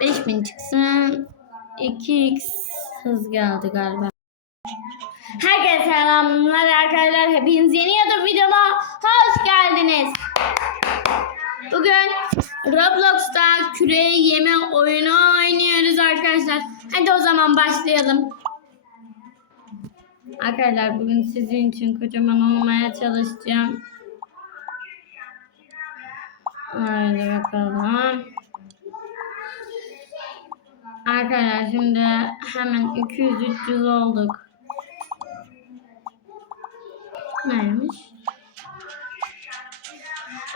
5000 çıksın. 2x hız geldi galiba. Herkese selamlar arkadaşlar. Hepiniz yeni YouTube videoma hoş geldiniz. Bugün Roblox'ta küreği yeme oyunu oynuyoruz arkadaşlar. Hadi o zaman başlayalım. Arkadaşlar bugün sizin için kocaman olmaya çalışacağım. Haydi bakalım. Arkadaşlar şimdi hemen 200-300 olduk. Neymiş?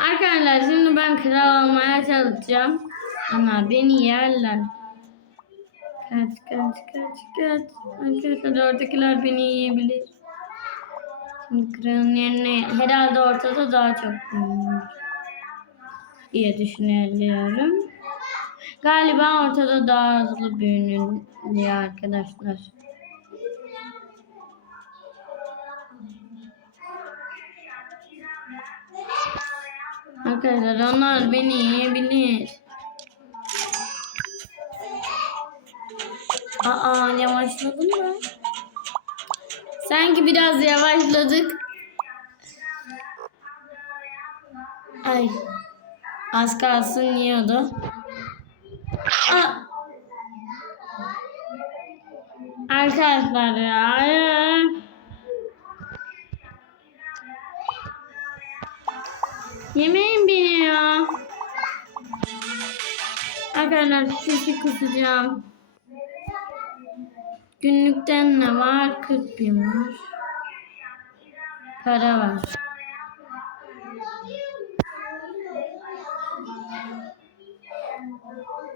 Arkadaşlar şimdi ben kral olmaya çalışacağım. Ama beni yerler. Kaç kaç kaç kaç. Arkadaşlar oradakiler beni yiyebilir. Şimdi kralın yerine herhalde ortada daha çok diye düşünüyorum. Galiba ortada daha hızlı büyünüyor arkadaşlar. Arkadaşlar onlar beni yiyebilir. Aa yavaşladın mı? Sanki biraz yavaşladık. Ay. Az kalsın yiyordu. Aa. Arkadaşlar ya. beni ya. Arkadaşlar sesi kısacağım. Günlükten ne var? 40 bin var. Para var.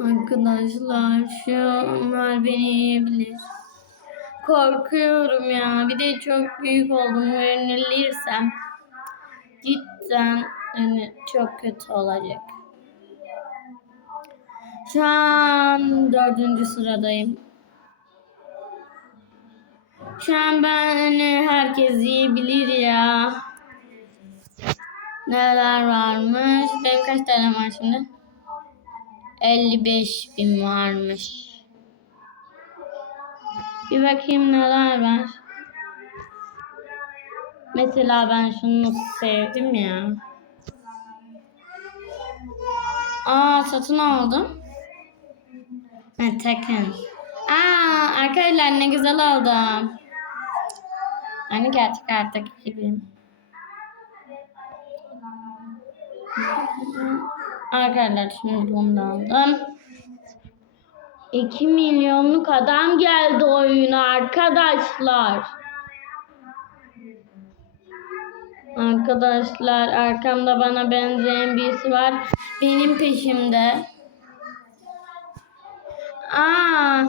Arkadaşlar şu onlar beni yiyebilir. Korkuyorum ya. Bir de çok büyük oldum. Yenilirsem cidden hani çok kötü olacak. Şu an dördüncü sıradayım. Şu an ben hani herkes yiyebilir ya. Neler varmış? Benim kaç tane var şimdi? 55 bin varmış. Bir bakayım neler var. Mesela ben şunu sevdim ya. Aa satın aldım. Ha takın. Aa arkadaşlar ne güzel aldım. Hani gerçek hayattaki gibiyim. Arkadaşlar şimdi bunu aldım. 2 milyonluk adam geldi oyuna arkadaşlar. Arkadaşlar arkamda bana benzeyen birisi var. Benim peşimde. Aa,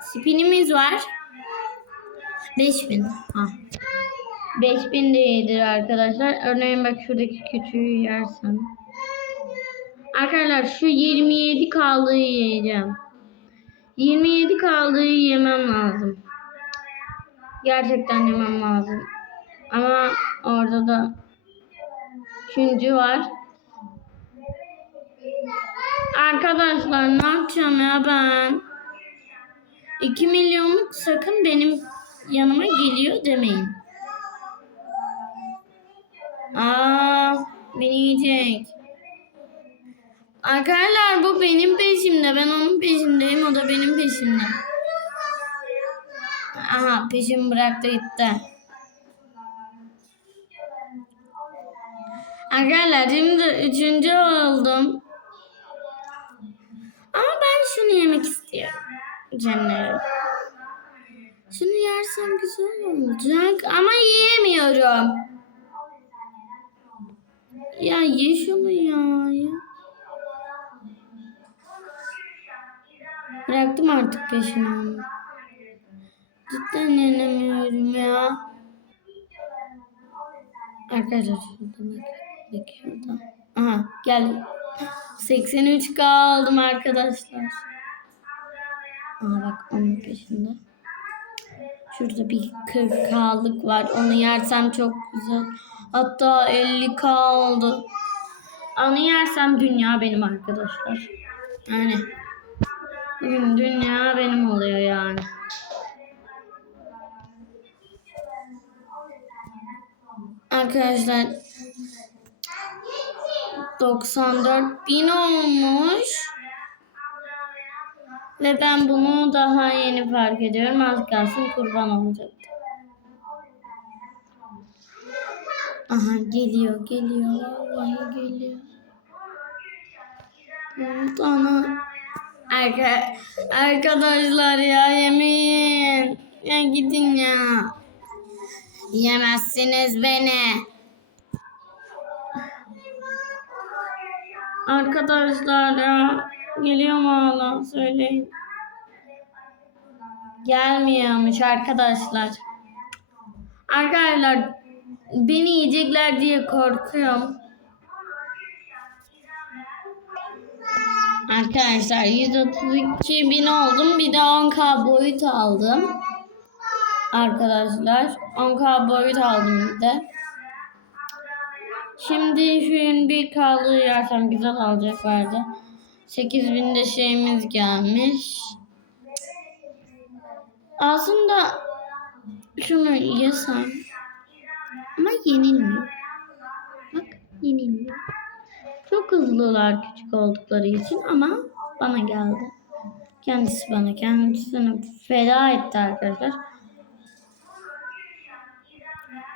spinimiz var. 5000. Ha. 5000 de iyidir arkadaşlar. Örneğin bak şuradaki küçüğü yersem. Arkadaşlar şu 27 kaldığı yiyeceğim. 27 kaldığı yemem lazım. Gerçekten yemem lazım. Ama orada da üçüncü var. Arkadaşlar ne yapacağım ya ben? 2 milyonluk sakın benim yanıma geliyor demeyin. Aa, beni yiyecek. Arkadaşlar bu benim peşimde. Ben onun peşindeyim. O da benim peşimde. Aha peşimi bıraktı gitti. Arkadaşlar şimdi üçüncü oldum. Ama ben şunu yemek istiyorum. Canlarım. Şunu yersem güzel olacak. Ama yiyemiyorum. Ya ye şunu ya. ya. Bıraktım artık peşini onu. Cidden yenemiyorum ya. Arkadaşlar şurada bak. Şurada. Aha gel. 83 kaldım arkadaşlar. Aa bak onun peşinde. Şurada bir 40 kaldık var. Onu yersem çok güzel. Hatta 50 kaldı. Onu yersem dünya benim arkadaşlar. Yani dünya benim oluyor yani. Arkadaşlar 94 bin olmuş. Ve ben bunu daha yeni fark ediyorum. Az kalsın kurban olacak. Aha geliyor geliyor. Vallahi geliyor. Bana Arka, arkadaşlar ya yemin. Ya gidin ya. Yemezsiniz beni. Arkadaşlar ya. Geliyor mu hala? Söyleyin. Gelmiyormuş arkadaşlar. Arkadaşlar beni yiyecekler diye korkuyorum. Arkadaşlar 132 bin oldum. Bir de 10k boyut aldım. Arkadaşlar 10k boyut aldım bir de. Şimdi şu bir kaldığı yersem güzel alacaklardı. 8000 de şeyimiz gelmiş. Aslında şunu yesem ama yenilmiyor. Bak yenilmiyor. Çok hızlılar küçük oldukları için ama bana geldi. Kendisi bana kendisini feda etti arkadaşlar.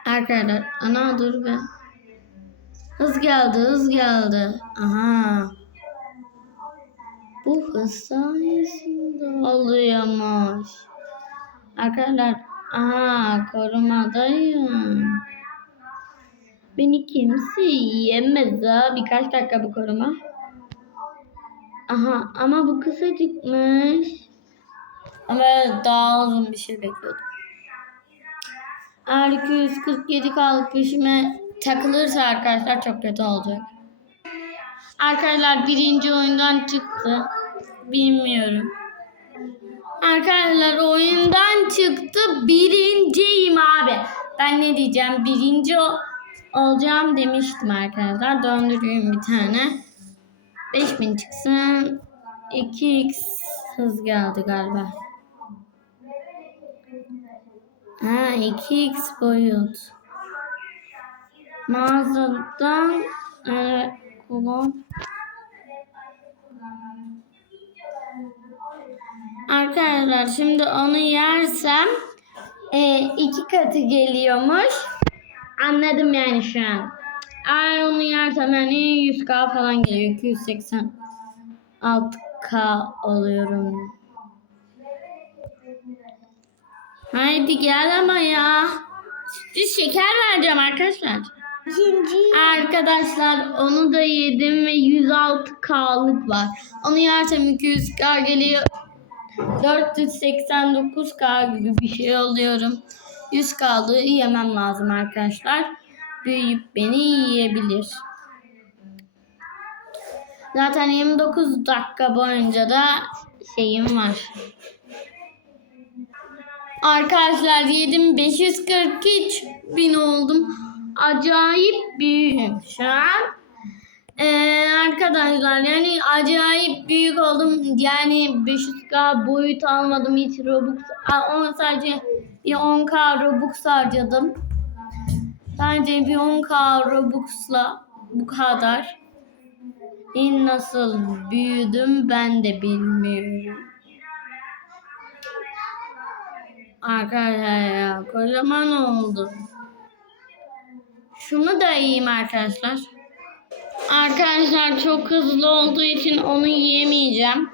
Arkadaşlar ana dur be. Hız geldi hız geldi. Aha. Bu hız sayesinde oluyormuş. Arkadaşlar aha korumadayım. Beni kimse yiyemez ha. Birkaç dakika bu koruma. Aha ama bu kısacıkmış. Ama daha uzun bir şey bekliyordum. Eğer 247 kalıp peşime takılırsa arkadaşlar çok kötü olacak. Arkadaşlar birinci oyundan çıktı. Bilmiyorum. Arkadaşlar oyundan çıktı. Birinciyim abi. Ben ne diyeceğim? Birinci o- olacağım demiştim arkadaşlar. Döndüreyim bir tane. 5000 çıksın. 2x hız geldi galiba. Ha 2x boyut. Mağazadan e, kullan. Arkadaşlar şimdi onu yersem e, iki katı geliyormuş. Anladım yani şu an. Eğer onu yersem yani 100k falan geliyor. 286k oluyorum. Haydi gel ama ya. Siz şeker vereceğim arkadaşlar. İkinci. Arkadaşlar onu da yedim ve 106K'lık var. Onu yersem 200K geliyor. 489K gibi bir şey oluyorum. 100K'lığı yemem lazım arkadaşlar. Büyüyüp beni yiyebilir. Zaten 29 dakika boyunca da şeyim var. Arkadaşlar yedim 543 bin oldum. Acayip büyüğüm şu an. Ee, arkadaşlar yani acayip büyük oldum. Yani 500k boyut almadım hiç Robux. On sadece bir 10k Robux harcadım. Sadece bir 10k Robux'la bu kadar. En nasıl büyüdüm ben de bilmiyorum. Arkadaşlar ya kocaman oldu. Şunu da yiyeyim arkadaşlar. Arkadaşlar çok hızlı olduğu için onu yiyemeyeceğim.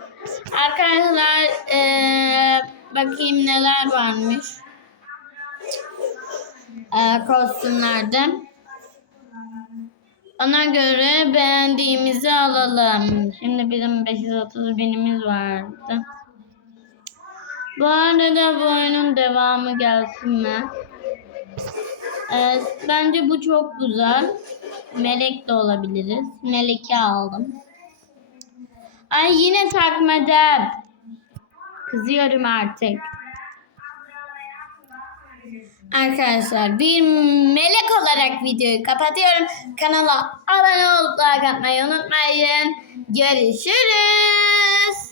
Arkadaşlar eee, bakayım neler varmış. Eee, kostümlerde. Ona göre beğendiğimizi alalım. Şimdi bizim 530 binimiz vardı. Bu arada bu oyunun devamı gelsin mi? Ee, bence bu çok güzel. Melek de olabiliriz. Melek'i aldım. Ay yine takmadım. Kızıyorum artık. Arkadaşlar bir melek olarak videoyu kapatıyorum. Kanala abone olup like atmayı unutmayın. Görüşürüz.